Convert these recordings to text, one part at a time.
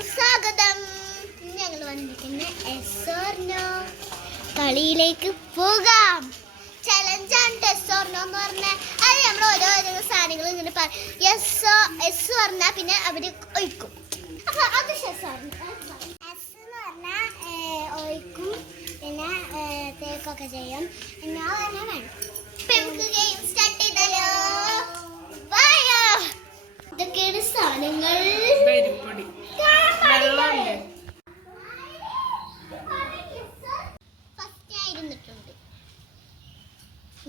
എല്ലാവർക്കും സ്വാഗതം. ഞങ്ങൾ വന്നിരിക്കുന്ന എസോർനോ കളിയിലേക്ക് പോകാം. ചലഞ്ചാണ് ടെസോർനോ എന്ന് പറഞ്ഞാൽ അത് നമ്മൾ ഓരോ സാധനങ്ങൾ ഇങ്ങനെ പറയും എസ് എസ് പറഞ്ഞാൽ പിന്നെ അവർ ഒഴിക്കും. അപ്പൊ അത് എസ് എന്ന് പറഞ്ഞാൽ ഒഴിക്കും. പിന്നെ തേക്കൊക്കെ ചെയ്യും. എന്നാ പറഞ്ഞാൽ വേണം. നമുക്ക് ഗെയിം സ്റ്റാർട്ട് ചെയ്താലോ?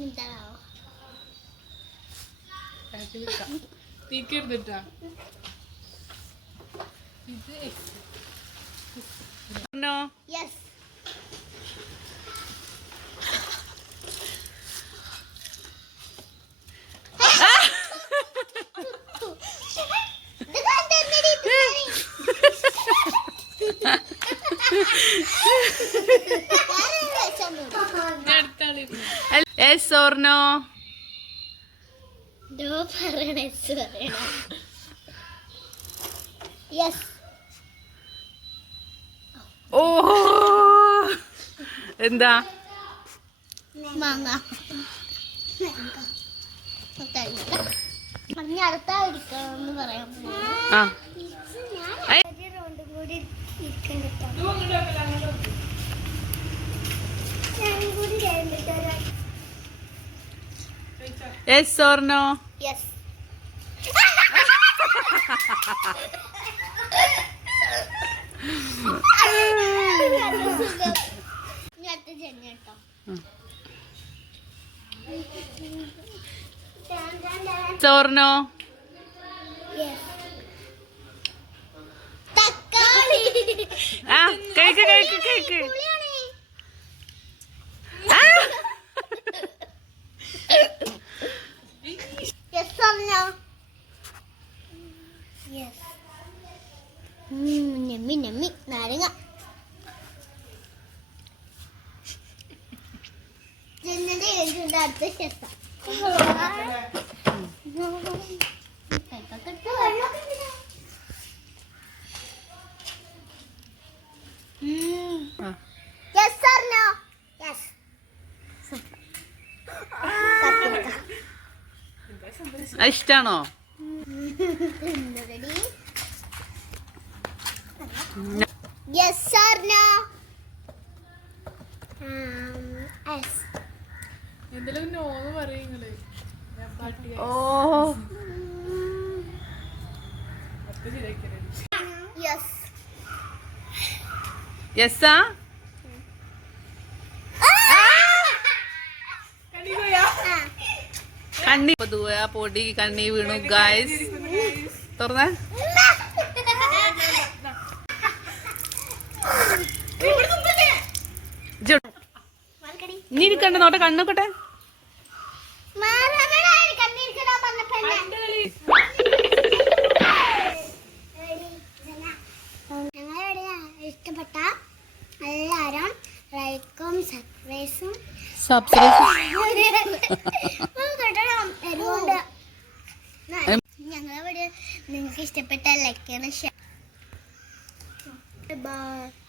നിൽക്കാം. തീക്കരുതിട്ടാ ഇത് പറഞ്ഞോ? യെസ് ഞാൻ അടുത്താളിരുന്നു എസ് ഓർ നോ യെസ് ഓ എന്താ മാങ്ങ. ആ. കൂടി ഇരിക്കണ്ടിട്ടോ. ഞാനും കൂടി കഴിഞ്ഞിട്ട് ഒരു- എസ് ഓർ നോ Yes. ഇനി അടുത്ത ജന്യ കേട്ടോ എസ് ഓർ നോ തക്കാളി ആ കഴിക്ക് കഴിക്ക് കഴിക്ക് പുളിയാണ്. ആ, Yes or no? Yes. ഉം, ഞമ്മി ഞമ്മി നാരങ്ങ. അടുത്ത ശേഷം no? Yes. ആ, ഇഷ്ടാണോ? Yes or no? Um, yes. എന്തെങ്കിലും ഓ അപ്പൊ ശരിയാക്കരുത് Yes. യെസ്സാ. കണ്ണി പൊതുവെ ആ പൊടി കണ്ണി വീണു ഗായ്സ് തുറന്നേ ഇനി ഇരിക്കണ്ട നോട്ടെ കണ്ണോക്കട്ടെ. ഇഷ്ടപ്പെട്ട ലൈക്കും നിങ്ങൾക്ക് ഇഷ്ടപ്പെട്ട ലൈക്ക് ചെയ്യണം ബൈ